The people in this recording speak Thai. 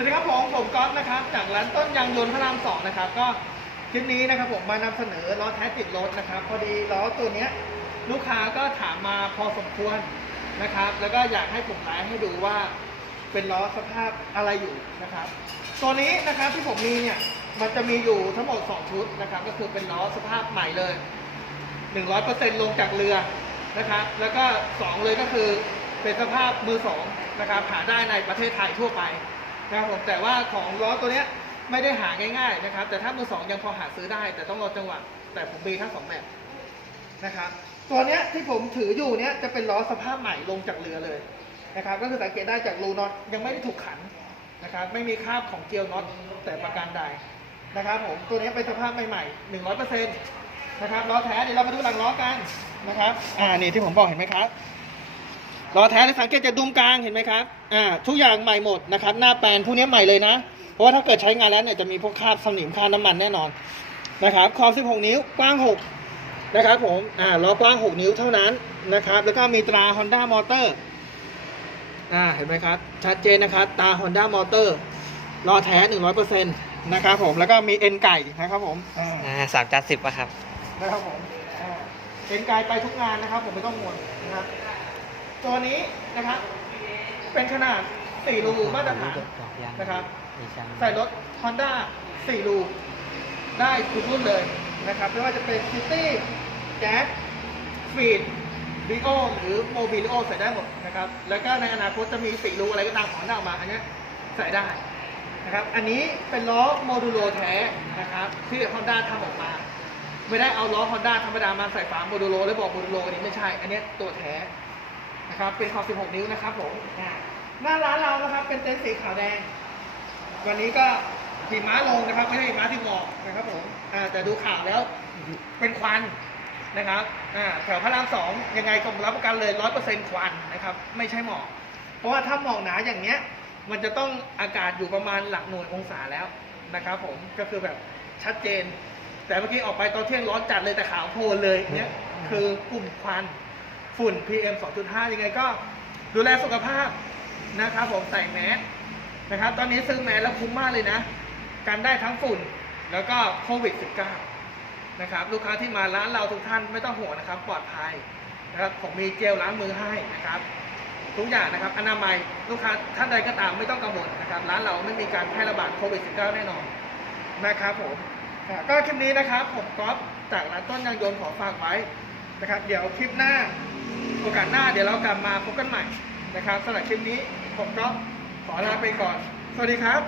สวัสดีครับผมผมก๊อฟนะครับจากร้านต้นยางยนต์พระรามสองนะครับก็คลิปนี้นะครับผมมานำเสนอล้อแท้ติดรถนะครับ พอดีล้อตัวเนี้ยลูกค้าก็ถามมาพอสมควรนะครับ แล้วก็อยากให้ผมไลฟ์ให้ดูว่าเป็นล้อสภาพอะไรอยู่นะครับ ตัวนี้นะครับที่ผมมีเนี่ยมันจะมีอยู่ทั้งหมด 2 ชุดนะครับ ก็คือเป็นล้อสภาพใหม่เลย 100%ลงจากเรือนะครับ แล้วก็ 2 เลยก็คือเป็นสภาพมือ2นะครับหาได้ในประเทศไทยทั่วไป นะครับผมแต่ว่าของล้อตัวเนี้ยไม่ได้หาง่ายๆนะครับ แต่ถ้ามือสองยังพอหาซื้อได้ แต่ต้องรอจังหวะแต่ผมมีทั้งสองแบบนะครับตัวเนี้ยที่ผมถืออยู่เนี้ยจะเป็นล้อสภาพใหม่ลงจากเรือเลยนะครับ ก็คือสังเกตได้จากรูน็อตยังไม่ได้ถูกขันนะครับ ไม่มีคราบของเกลียวน็อตแต่ประการใดนะครับผมตัวนี้เป็นสภาพใหม่ๆ100%นะครับล้อแท้เดี๋ยวเรามาดูหลังล้อกันนะครับ อ่านี่ที่ผมบอกเห็นไหมครับ ล้อแท้ในสังเกตจากดุมกลางเห็นไหมครับอ่าทุกอย่างใหม่หมดนะครับ หน้าแปลนพวกนี้ใหม่เลยนะ เพราะว่าถ้าเกิดใช้งานแล้วเนี่ยจะมีพวกคราบสนิมคราบน้ำมันแน่นอนนะครับความ 16 นิ้วกว้าง 6 นะครับผมอ่าล้อกว้าง 6 นิ้วเท่านั้นนะครับ แล้วก็มีตรา Honda Motor อ่าเห็นไหมครับ ชัดเจนนะครับตา Honda Motor ล้อแท้ 100%นะครับผมแล้วก็มีเอ็นไก่นะครับผมอ่าอ่าสามจัดสิบอะครับ นะครับผมอ่าเป็นกายไปทุกงานนะครับ ผมไม่ต้องห่วงนะครับ ตัวนี้นะครับเป็นขนาด 4 รูมาตรฐานนะครับ ใส่รถ Honda 4 รู ได้ทุกรุ่นเลยนะครับไม่ว่าจะเป็น City Jazz Speed v i o หรือ Mobilio ใส่ได้หมดนะครับ แล้วก็ในอนาคตจะมี4รูอะไรก็ตามของหน้าออกมาอันนี้ใส่ได้นะครับ อันนี้เป็นล้อโมดูโลแท้นะครับที่ Honda ทำออกมา ไม่ได้เอาล้อ Honda ธรรมดามาใส่ฝาโมดูโลแล้วบอกโมดูโลอันนี้ไม่ใช่ อันนี้ตัวแท้ นะครับ เป็นขอบ16 นิ้วนะครับผมอ่าหน้าร้านเรานะครับ เป็นเต็นท์สีขาวแดง วันนี้ก็หิมะลงนะครับ ไม่ใช่หิมะที่หมอกนะครับผมอ่าแต่ดูข่าวแล้วเป็นควันนะครับอ่าแถวพระรามสองยังไงผมรับประกันเลยร้อยเปอร์เซ็นต์ควันนะครับ ไม่ใช่หมอก เพราะว่าถ้าหมอกหนาอย่างเนี้ย มันจะต้องอากาศอยู่ประมาณหลักหน่วยองศาแล้วนะครับ ผมก็คือแบบชัดเจน แต่เมื่อกี้ออกไปตอนเที่ยงร้อนจัดเลยแต่ขาวโพลนเลยเนี่ยคือกลุ่มควัน ฝุ่น PM 2.5 ยังไงก็ดูแลสุขภาพนะครับผมใส่แมสนะครับ ตอนนี้ซื้อแมสแล้วคุ้มมากเลยนะกันได้ทั้งฝุ่นแล้วก็โควิด -19 นะครับ ลูกค้าที่มาร้านเราทุกท่านไม่ต้องห่วงนะครับ ปลอดภัยนะครับผมมีเจลล้างมือให้นะครับ ทุกอย่างนะครับอนามัยลูกค้าท่านใดก็ตามไม่ต้องกังวลนะครับ ร้านเราไม่มีการแพร่ระบาดโควิด -19 แน่นอนนะครับผมก็คลิปนี้นะครับผมก๊อฟจากร้านต้นยางยนต์ขอฝากไว้นะครับ เดี๋ยวคลิปหน้า โอกาสหน้าเดี๋ยวเรากลับมาพบกันใหม่นะครับสำหรับคลิปนี้ผมก็ขอลาไปก่อน สวัสดีครับ